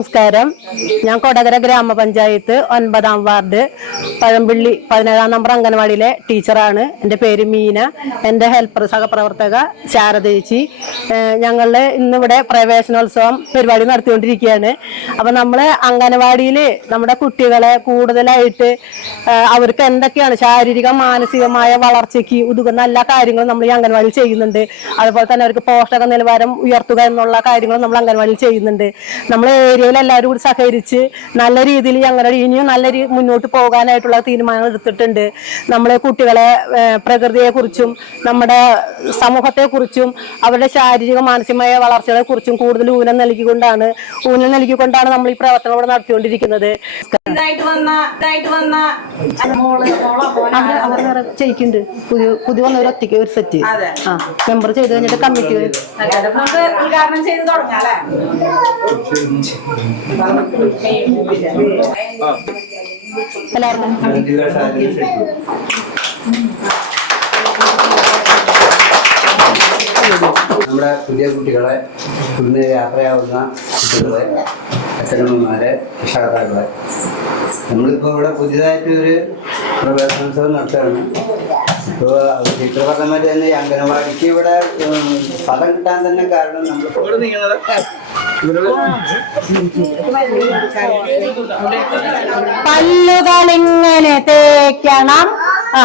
നമസ്കാരം. ഞാൻ കൊടകര ഗ്രാമപഞ്ചായത്ത് ഒൻപതാം വാർഡ് പഴമ്പള്ളി പതിനേഴാം നമ്പർ അംഗൻവാടിയിലെ ടീച്ചറാണ്. എന്റെ പേര് മീന. എന്റെ ഹെൽപ്പർ സഹപ്രവർത്തക ശാരദ ചേച്ചി. ഞങ്ങളുടെ ഇന്നിവിടെ പ്രവേശനോത്സവം പരിപാടി നടത്തിക്കൊണ്ടിരിക്കുകയാണ്. അപ്പം നമ്മൾ അംഗനവാടിയിൽ നമ്മുടെ കുട്ടികളെ കൂടുതലായിട്ട് അവർക്ക് എന്തൊക്കെയാണ് ശാരീരിക മാനസികമായ വളർച്ചയ്ക്ക് ഉതകുന്ന എല്ലാ കാര്യങ്ങളും നമ്മൾ ഈ അംഗൻവാടിയിൽ ചെയ്യുന്നുണ്ട്. അതുപോലെ തന്നെ അവർക്ക് പോഷക നിലവാരം ഉയർത്തുക എന്നുള്ള കാര്യങ്ങളും നമ്മൾ അംഗൻവാടിയിൽ ചെയ്യുന്നുണ്ട്. നമ്മൾ ഏരിയയിൽ എല്ലാവരും കൂടി സഹകരിച്ച് നല്ല രീതിയിൽ ഞങ്ങളുടെ ഇനിയും നല്ല രീതി മുന്നോട്ട് പോകാനായിട്ടുള്ള തീരുമാനങ്ങൾ എടുത്തിട്ടുണ്ട്. നമ്മളെ കുട്ടികളെ പ്രകൃതിയെ പ്രകൃതിയെക്കുറിച്ചും നമ്മുടെ സമൂഹത്തെക്കുറിച്ചും അവരുടെ ശാരീരിക മാനസികമായ വളർച്ചകളെ കുറിച്ചും കൂടുതൽ ഊനം നൽകിക്കൊണ്ടാണ് ഊനം നൽകിക്കൊണ്ടാണ് നമ്മൾ ഈ പ്രവർത്തനം ഇവിടെ നടത്തിക്കൊണ്ടിരിക്കുന്നത്. ഇതായിട്ട് വന്ന ഇതായിട്ട് വന്ന മോൾ മോളോ അവർ അവർ വേറെ ചെയ്യിക്കുന്നുണ്ട്. പുതിയ പുതിയ വന്ന ഒരു ഒറ്റയ്ക്ക് ഒരു സെറ്റ്. ആ മെമ്പർ ചെയ്ത് കഴിഞ്ഞിട്ട് കമ്മിറ്റി ഉദ്ഘാടനം ചെയ്ത് തുടങ്ങാം അല്ലേ? നമ്മുടെ പുതിയ കുട്ടികളെ ഇന്ന് യാത്രയാവുന്ന കുട്ടികളെ അച്ഛനമ്മമാരെ രക്ഷാകർത്താക്കളെ. നമ്മളിപ്പോൾ ഇവിടെ പുതിയതായിട്ട് ഒരു പ്രവേശനോത്സവം നടത്തുകയാണ്. ഇപ്പോൾ ടീച്ചർ തന്നെ അംഗനവാടിക്ക് ഇവിടെ പദം കിട്ടാൻ തന്നെ കാരണം നമ്മൾ പല്ലുകൾ ഇങ്ങനെ തേക്കണം. ആ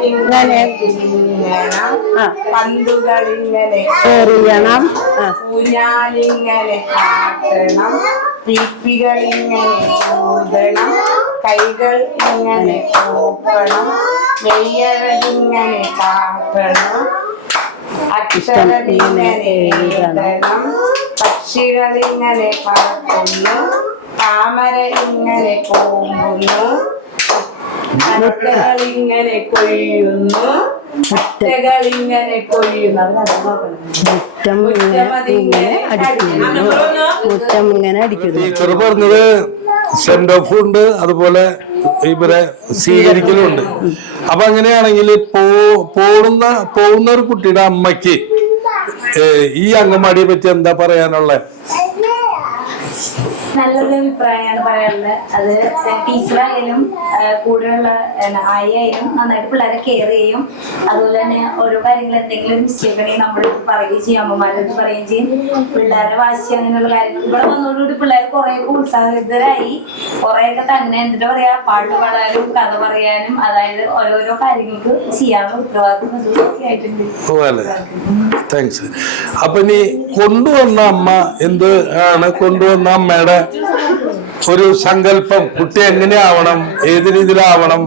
ഇങ്ങനെ. പല്ലുകൾ ഇങ്ങനെ എറിയണം. ആ. ഊഞ്ഞാലിങ്ങനെ കാട്ടണം ഇങ്ങനെ ഊതണം. കൈകൾ ഇങ്ങനെ കൂപ്പണം മെയ്യഴകിങ്ങനെ കാട്ടണം. അക്ഷരമിങ്ങനെ എഴുതണം. പക്ഷികളിങ്ങനെ പറക്കുന്നു താമര ഇങ്ങനെ പോകുന്നു ഇങ്ങനെ കൊയ്യുന്നു മുട്ടകളിങ്ങനെ കൊയ്യുന്നു. മുറ്റം ഇങ്ങനെ അടിക്കുന്നു. മുറ്റം ഇങ്ങനെ അടിക്കുന്നു. ടീച്ചർ പറഞ്ഞത് സെൻഡ് ഓഫ് ഉണ്ട് അതുപോലെ ഇവരെ സ്വീകരിക്കലും ഉണ്ട്. അപ്പൊ അങ്ങനെയാണെങ്കിൽ പോ പോകുന്ന പോകുന്ന ഒരു കുട്ടിയുടെ അമ്മയ്ക്ക് ഈ അംഗൻവാടിയെ പറ്റി എന്താ പറയാനുള്ളത് നല്ലൊരു അഭിപ്രായമാണ് പറയാനുള്ളത്. അത് ടീച്ചറായാലും കൂടെയുള്ള ആയാലും നന്നായിട്ട് പിള്ളേരെ കെയർ ചെയ്യും. അതുപോലെ തന്നെ ഓരോ കാര്യങ്ങൾ എന്തെങ്കിലും മിസ്റ്റേക്ക് ഉണ്ടെങ്കിൽ നമ്മൾ പറയുകയും ചെയ്യും അമ്മമാരോട് പറയുകയും ചെയ്യും. പിള്ളേരുടെ വാശി അങ്ങനെയുള്ള കാര്യങ്ങൾ. ഇവിടെ വന്നതോടുകൂടി പിള്ളേർ കുറെ ഉത്സാഹിതരായി. കുറെയൊക്കെ തന്നെ എന്താ പറയാ പാട്ട് പാടാനും കഥ പറയാനും അതായത് ഓരോരോ കാര്യങ്ങൾക്ക് ചെയ്യാനുള്ള ഉത്തരവാദിത്വം ആയിട്ടുണ്ട്. താങ്ക്സ് അപ്പൊ ഇനി കൊണ്ടുവന്ന അമ്മ എന്ത് ആണ്? കൊണ്ടുവന്ന അമ്മയുടെ ഒരു സങ്കല്പം. കുട്ടി എങ്ങനെയാവണം? ഏത് രീതിയിലാവണം?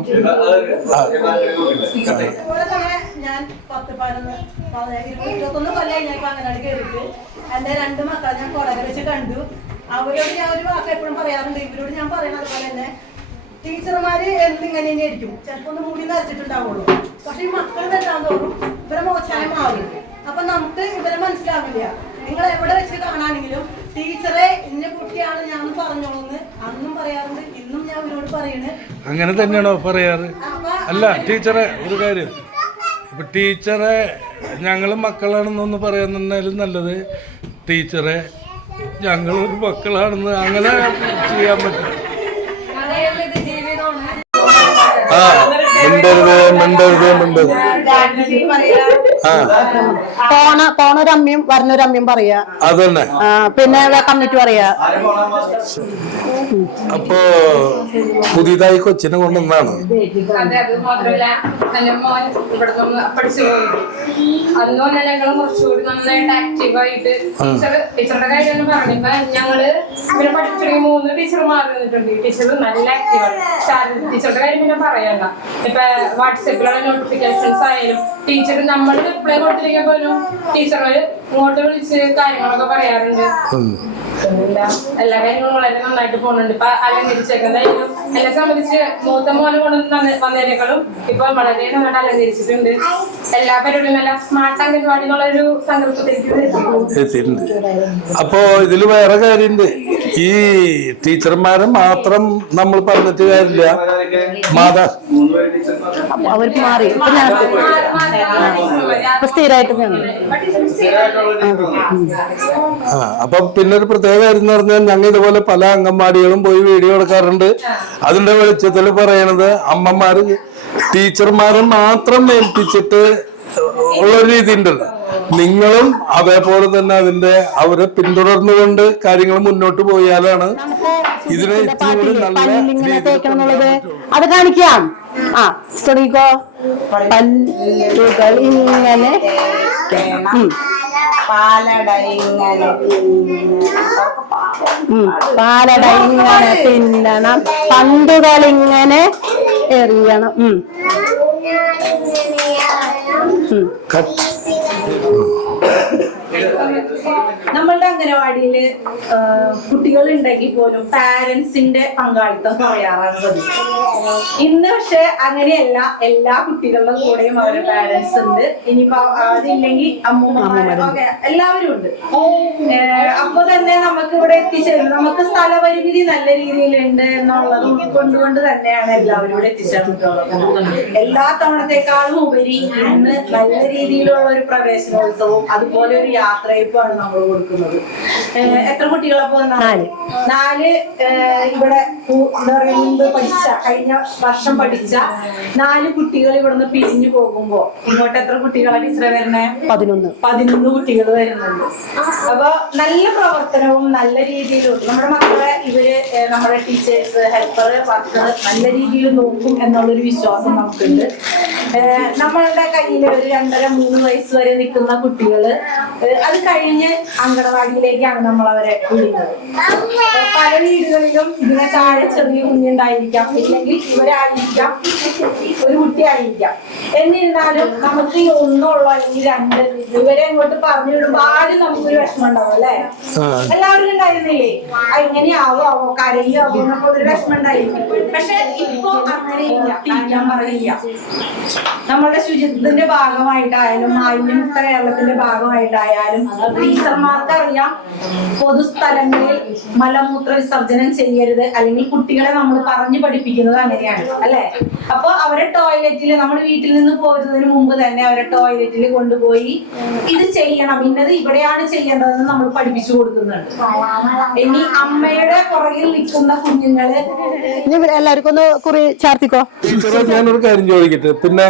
എന്റെ രണ്ട് മക്കളെ ഞാൻ കൊടകര വെച്ച് കണ്ടു അവരോട് ഞാൻ ഒരു വാക്ക് എപ്പോഴും പറയാറുണ്ട് ഇവരോട് ഞാൻ പറയുന്നത് അതുപോലെ തന്നെ ടീച്ചർമാര് എന്തിങ്ങനെ തന്നെ ആയിരിക്കും? ചിലപ്പോ ഒന്ന് മൂടി നരച്ചിട്ടുണ്ടാവുള്ളൂ. പക്ഷെ ഈ മക്കൾ തെറ്റാൻ തോറും ഇവരെ മോശമായി മാറി. അപ്പൊ നമുക്ക് ഇവരെ മനസ്സിലാവില്ല. നിങ്ങൾ എവിടെ വെച്ച് കാണാണെങ്കിലും ടീച്ചറെ ഇന്ന കുട്ടിയാണ് ഞാൻ പറഞ്ഞോളൂന്ന് അന്നും പറയാറുണ്ട് ഇന്നും ഞാൻ ഇവരോട് പറയുന്നത് അങ്ങനെ തന്നെയാണോ പറയാറ്? അല്ല ടീച്ചറെ ഒരു കാര്യം. ഇപ്പൊ ടീച്ചറെ ഞങ്ങൾ മക്കളാണെന്നൊന്ന് പറയുന്നുണ്ടെങ്കിലും നല്ലത്. ടീച്ചറെ ഞങ്ങളൊരു മക്കളാണെന്ന് അങ്ങനെ ചെയ്യാൻ പറ്റും ആ മിണ്ടരുത് മിണ്ടരുത് മിണ്ടരുത്. പോണ പോണ ഒരു അമ്മയും വരുന്ന ഒരു അമ്മയും പറയാ. അതന്നെ തന്നെ പിന്നെ കമ്മിറ്റി പറയാ. അപ്പോ പുതിയതായി കൊച്ചിനെ കൊണ്ടുവന്നാണ് ടീച്ചറുടെ കാര്യം ഞങ്ങൾ പിന്നെ പഠിച്ചിട്ട് മൂന്ന് ടീച്ചർ മാറി നിന്നിട്ടുണ്ട്. ടീച്ചർ നല്ല ആക്റ്റീവാണ് ടീച്ചറുടെ കാര്യം പിന്നെ പറയണ്ട. ഇപ്പൊ വാട്സപ്പിലുള്ള നോട്ടിഫിക്കേഷൻസ് ആയാലും ടീച്ചർ നമ്മൾ റിപ്ലൈ കൊടുത്തിരിക്കാൻ പോലും ടീച്ചർമാര് ഇങ്ങോട്ട് വിളിച്ച് കാര്യങ്ങളൊക്കെ പറയാറുണ്ട്. പിന്നെന്താ, എല്ലാ കാര്യങ്ങളും വളരെ നന്നായിട്ട് പോകുന്നുണ്ട്. ഇപ്പൊ അലങ്കരിച്ചേക്കുന്നതായാലും എന്നെ സംബന്ധിച്ച് മൂത്ത മോനെ കൊണ്ടുവന്ന് വന്നതിനേക്കാളും ഇപ്പൊ വളരെ നന്നായിട്ട് അലങ്കരിച്ചിട്ടുണ്ട്. എല്ലാ പരിപാടിയും നല്ല സ്മാർട്ട് അംഗൻവാടി എന്നുള്ള ഒരു സങ്കല്പത്തിലേക്ക് അപ്പോ ഇതിൽ വേറെ കാര്യണ്ട്. ഈ ടീച്ചർമാരെ മാത്രം നമ്മൾ പറഞ്ഞിട്ട് കാര്യമില്ല. മാതാ അപ്പൊ അവർക്ക് മാറി. ഇപ്പൊ ഞാൻ ഇപ്പൊ സ്ഥിരമായിട്ട് അപ്പൊ പിന്നെ ഒരു പ്രത്യേക കാര്യം എന്ന് പറഞ്ഞാൽ ഞങ്ങൾ ഇതുപോലെ പല അംഗൻവാടികളും പോയി വീഡിയോ എടുക്കാറുണ്ട്. അതിന്റെ വെളിച്ചത്തിൽ പറയണത് അമ്മമാര് ടീച്ചർമാരെ മാത്രം ഏൽപ്പിച്ചിട്ട് ഉള്ള ഒരു രീതി ഉണ്ടല്ലോ നിങ്ങളും അതേപോലെ തന്നെ അതിന്റെ അവരെ പിന്തുടർന്നുകൊണ്ട് കാര്യങ്ങൾ മുന്നോട്ട് പോയാലാണ് ഇതിനെ തേക്കണം എന്നുള്ളത്. അത് കാണിക്കാം. ആ തുടങ്ങിക്കോ പല്ലുകൾ ഇങ്ങനെ പാലട ഇങ്ങനെ ഉം. പാലട ഇങ്ങനെ തിന്നണം പന്തുകൾ ഇങ്ങനെ എറിയണം. നമ്മളുടെ അംഗനവാടിയിൽ കുട്ടികൾ ഉണ്ടെങ്കിൽ പോലും പാരന്റ്സിന്റെ പങ്കാളിത്തം പറയാറാണ് പതിവ്. ഇന്ന് പക്ഷെ അങ്ങനെയല്ല. എല്ലാ കുട്ടികളുടെ കൂടെയും അവരുടെ പാരന്റ്സ് ഉണ്ട്. ഇനിയിപ്പോ അതില്ലെങ്കിൽ അമ്മൂമ്മമാരൊക്കെ എല്ലാവരും ഉണ്ട്. അപ്പൊ തന്നെ നമുക്ക് ഇവിടെ എത്തിച്ചേരുന്നത് നമുക്ക് സ്ഥലപരിമിതി നല്ല രീതിയിലുണ്ട് എന്നുള്ളത് ഉൾക്കൊണ്ടുകൊണ്ട് തന്നെയാണ് എല്ലാവരും ഇവിടെ എത്തിച്ചേർന്നിട്ടുള്ളത്. എല്ലാ തവണത്തെക്കാളും ഉപരി ഇന്ന് നല്ല രീതിയിലുള്ള ഒരു പ്രവേശനോത്സവവും അതുപോലെ ഒരു യാത്രയപ്പാണ് നമ്മൾ കൊടുക്കുന്നത്. എത്ര കുട്ടികളെ പോകുന്ന നാല്. നാല്. ഇവിടെ എന്താ പറയാ മുമ്പ് പഠിച്ച കഴിഞ്ഞ വർഷം പഠിച്ച നാല് കുട്ടികൾ ഇവിടുന്ന് പിരിഞ്ഞു പോകുമ്പോ ഇങ്ങോട്ട് എത്ര കുട്ടികളാണ് ടീച്ചറെ വരണേ പതിനൊന്ന്. പതിനൊന്ന് കുട്ടികൾ വരുന്നുണ്ട്. അപ്പൊ നല്ല പ്രവർത്തനവും നല്ല രീതിയിലും നമ്മുടെ മക്കളെ ഇവർ നമ്മുടെ ടീച്ചേഴ്സ് ഹെൽപ്പർ വർക്കർ നല്ല രീതിയിൽ നോക്കും എന്നുള്ളൊരു വിശ്വാസം നമുക്കുണ്ട്. നമ്മളുടെ കയ്യിൽ ഒരു രണ്ടര മൂന്ന് വയസ്സ് വരെ നിൽക്കുന്ന കുട്ടികൾ ഏഹ് അത് കഴിഞ്ഞ് അങ്കണവാടിയിലേക്കാണ് നമ്മൾ അവരെ വിടുന്നത് പല വീടുകളിലും ഇതിനെ താഴെ ചെറിയ കുഞ്ഞുണ്ടായിരിക്കാം. ഇല്ലെങ്കിൽ ഇവരായിരിക്കാം ഒരു കുട്ടിയായിരിക്കാം. എന്നിരുന്നാലും നമുക്ക് ഈ ഒന്നുള്ളോ അല്ലെങ്കിൽ രണ്ട് ഇവരെ അങ്ങോട്ട് പറഞ്ഞു വിടുമ്പോ ആദ്യം നമുക്കൊരു വിഷമം ഉണ്ടാവും അല്ലെ? എല്ലാവരും ഉണ്ടായിരുന്നില്ലേ എങ്ങനെയാവോ ആവോ കരയോ ആവോ എന്നൊക്കെ ഒരു വിഷമം ഉണ്ടായിരിക്കും. പക്ഷെ ഇപ്പൊ അങ്ങനെയില്ല. ഞാൻ പറയില്ല. നമ്മുടെ ശുചിത്വത്തിന്റെ ഭാഗമായിട്ടായാലും മാലിന്യമുക്ത കേരളത്തിന്റെ ഭാഗമായിട്ടായാലും ടീച്ചർമാർക്ക് അറിയാം പൊതുസ്ഥലങ്ങളിൽ മലമൂത്ര വിസർജനം ചെയ്യരുത്. അല്ലെങ്കിൽ കുട്ടികളെ നമ്മൾ പറഞ്ഞു പഠിപ്പിക്കുന്നത് അങ്ങനെയാണ്. അല്ലെ? അപ്പൊ അവരെ ടോയ്ലറ്റിൽ നമ്മൾ വീട്ടിൽ നിന്ന് പോരുന്നതിന് മുമ്പ് തന്നെ അവരെ ടോയ്ലറ്റിൽ കൊണ്ടുപോയി ഇത് ചെയ്യണം. ഇന്നത് ഇവിടെയാണ് ചെയ്യേണ്ടതെന്ന് നമ്മൾ പഠിപ്പിച്ചു കൊടുക്കുന്നുണ്ട്. ഇനി അമ്മയുടെ പുറകിൽ നിൽക്കുന്ന കുഞ്ഞുങ്ങൾ എല്ലാവർക്കും ഒന്ന് കുറി ചാർത്തിക്കോ? ടീച്ചറെ ഞാനൊരു കാര്യം ചോദിക്കട്ടെ. പിന്നെ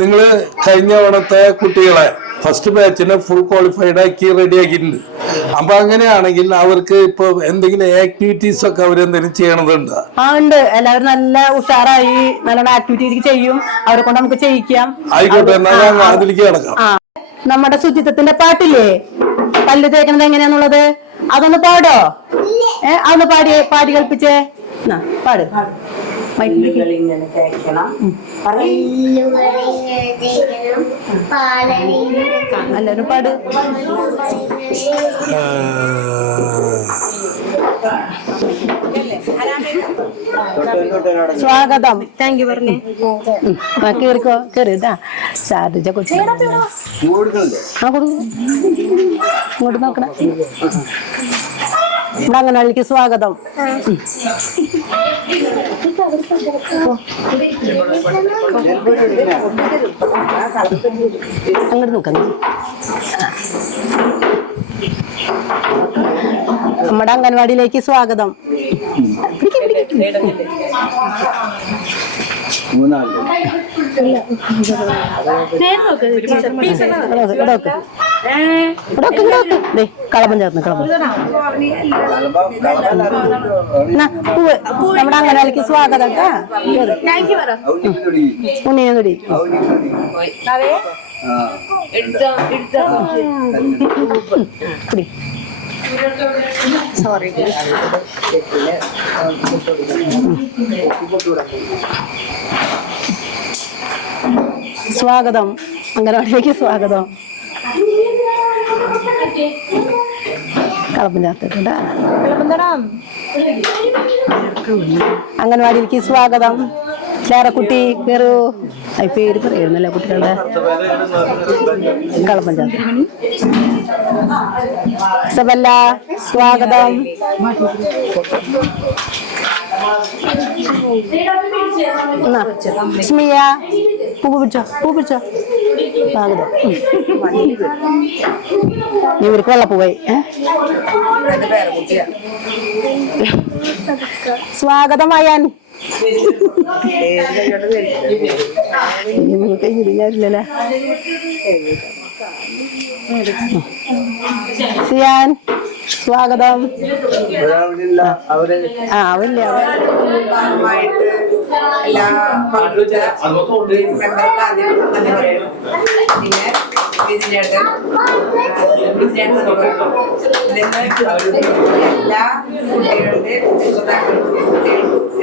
നിങ്ങൾ കഴിഞ്ഞ തവണത്തെ കുട്ടികളെ ഫസ്റ്റ് ബാച്ചിനെ ഫുൾ ക്വാളിഫൈഡ് ആക്കി റെഡി ആക്കിയിട്ടുണ്ട്. അപ്പൊ അങ്ങനെയാണെങ്കിൽ അവർക്ക് ഇപ്പൊ എന്തെങ്കിലും ആക്ടിവിറ്റീസ് ഒക്കെ അവർ അവരെന്തെങ്കിലും ചെയ്യണതുണ്ട്. ആ ഉണ്ട്. എല്ലാവരും നല്ല ഉഷാറായി നല്ല ആക്ടിവിറ്റീസ് ചെയ്യും. അവരെ കൊണ്ട് നമുക്ക് ചെയ്യിക്കാം. ആയിക്കോട്ടെ എന്നാൽ ഞാൻ അതിലേക്ക് കിടക്കാം. നമ്മുടെ ശുചിത്വത്തിന്റെ പാട്ടില്ലേ? പല്ല് തേക്കുന്നത് എങ്ങനെയാന്നുള്ളത്? അതൊന്ന് പാടോ? ഏ അതൊന്ന് പാടി പാടി കളിപ്പിച്ചേ പാട്. പാട്. എല്ലാവരും പാട്. സ്വാഗതം. താങ്ക് യു പറഞ്ഞു. കേറിക്കോ കേറി കേറിയതാ ശാരജ കൊച്ചു. ആ കൊടുക്കും. ഇങ്ങോട്ട് നോക്കണം. ഇവിടെ സ്വാഗതം. അങ്ങോട്ട് നോക്കാം നമ്മുടെ അംഗൻവാടിയിലേക്ക് സ്വാഗതം. നോക്ക്. ഇവിടെ. ദേ, കളപ്പം ചേർന്ന് കളപ്പം. എന്നാ, പൂവ്. നമ്മുടെ അംഗനവാടിക്ക് സ്വാഗതം ഉണ്ണിനെ തൊടി കുടി. സ്വാഗതം. അംഗനവാടിയിലേക്ക് സ്വാഗതം. കളപ്പം ചേർത്തിട്ടുണ്ട് അംഗനവാടിയിലേക്ക് സ്വാഗതം. ലാറക്കുട്ടി കയറൂ അത് പേര് പറയുന്നല്ലേ കുട്ടികളുടെ? കളപ്പഞ്ചായത്ത് സബല്ല സ്വാഗതം. സ്മിയ പൂ പിടിച്ചോ പൂ പിടിച്ചോ. സ്വാഗതം നീ ഇവർക്ക് വെള്ളപ്പൂവായി സ്വാഗതം അയാൻ നിങ്ങൾക്ക് ഇരിഞ്ഞാരില്ലല്ലേ സിയാൻ സ്വാഗതം. അവരില്ല. അവർ എല്ലാ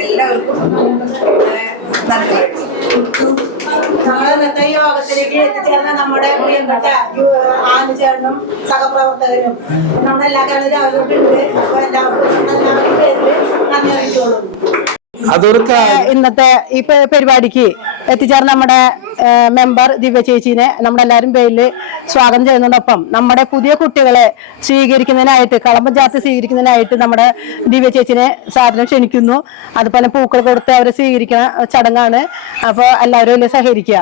എല്ലാ നമ്മൾ നമ്മുടെ പ്രിയപ്പെട്ട സഹപ്രവർത്തകരും നമ്മുടെ എല്ലാ കാലവും രാവിലെ എല്ലാവർക്കും നന്ദി അറിയിച്ചോളൂ അതൊരു ഇന്നത്തെ ഈ പരിപാടിക്ക് എത്തിച്ചേർന്ന നമ്മുടെ മെമ്പർ ദിവ്യ ചേച്ചീനെ നമ്മളെല്ലാവരും പേരിൽ സ്വാഗതം ചെയ്യുന്നതോടൊപ്പം നമ്മുടെ പുതിയ കുട്ടികളെ സ്വീകരിക്കുന്നതിനായിട്ട് കളമ്പം ജാതി സ്വീകരിക്കുന്നതിനായിട്ട് നമ്മുടെ ദിവ്യ ചേച്ചിനെ സാധനം ക്ഷണിക്കുന്നു. അതുപോലെ പൂക്കൾ കൊടുത്ത് അവരെ സ്വീകരിക്കുന്ന ചടങ്ങാണ്. അപ്പോൾ എല്ലാവരും അല്ലെ സഹകരിക്കുക.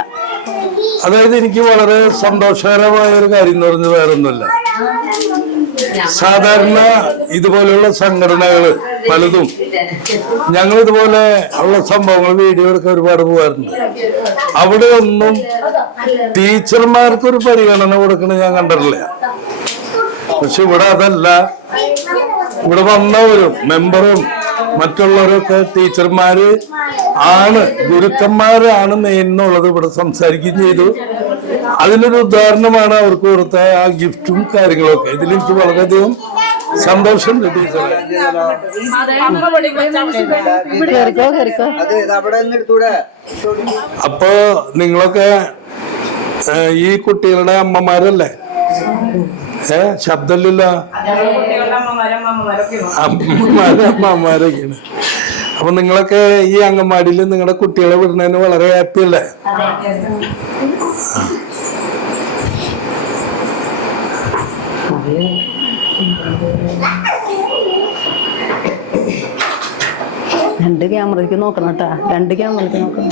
അതായത് എനിക്ക് വളരെ സന്തോഷകരമായ ഒരു കാര്യം എന്ന് പറഞ്ഞത് വേറൊന്നുമില്ല. സാധാരണ ഇതുപോലെയുള്ള സംഘടനകൾ പലതും. ഞങ്ങൾ ഇതുപോലെ ഉള്ള സംഭവങ്ങൾ വീഡിയോ എടുക്കാൻ ഒരുപാട് പോകാറുണ്ട് അവിടെ ഒന്നും ടീച്ചർമാർക്ക് ഒരു പരിഗണന കൊടുക്കണത് ഞാൻ കണ്ടിട്ടില്ല. പക്ഷെ ഇവിടെ അതല്ല. ഇവിടെ വന്നവരും മെമ്പറും മറ്റുള്ളവരൊക്കെ ടീച്ചർമാര് ആണ് ഗുരുക്കന്മാരാണ് മെയിൻ എന്നുള്ളത് ഇവിടെ സംസാരിക്കുകയും ചെയ്തു. അതിനൊരു ഉദാഹരണമാണ് അവർക്ക് കൊടുത്ത ആ ഗിഫ്റ്റും കാര്യങ്ങളൊക്കെ. ഇതിലെനിക്ക് വളരെയധികം സന്തോഷം അപ്പൊ അപ്പോ നിങ്ങളൊക്കെ ഈ കുട്ടികളുടെ അമ്മമാരല്ലേ? ഏ ശബ്ദമില്ല അമ്മമാരെ അമ്മമാരും അമ്മമാരൊക്കെ അമ്മമാരും അമ്മമാരൊക്കെയാണ്. അപ്പൊ നിങ്ങളൊക്കെ ഈ അംഗൻവാടിയിൽ നിങ്ങളുടെ കുട്ടികളെ വിടുന്നതിന് വളരെ ഹാപ്പി അല്ലേ? രണ്ട് ക്യാമറയ്ക്ക് നോക്കണം കേട്ടാ. രണ്ട് ക്യാമറയ്ക്ക് നോക്കണം.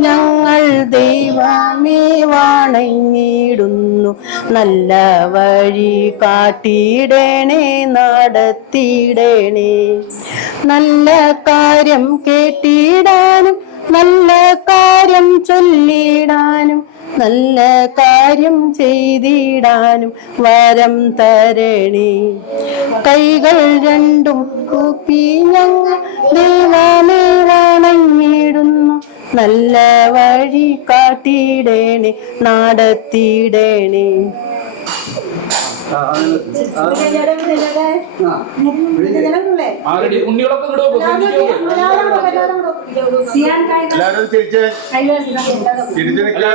ഞങ്ങൾ ദൈവമേ വാണങ്ങിടുന്നു നല്ല വഴി കാട്ടിയിടണേ നടത്തിയിടണേ. നല്ല കാര്യം കേട്ടിടാനും നല്ല കാര്യം ചൊല്ലിടാനും നല്ല കാര്യം ചെയ്തിടാനും വരം തരണേ. കൈകൾ രണ്ടും കൂപ്പി ഞങ്ങൾ ദൈവമേ വണങ്ങിടുന്നു നല്ല വഴി കാട്ടിയിടേണേ നടത്തിയിടേണേ എല്ലാവരും തിരിച്ച് തിരിച്ചു നിൽക്കുക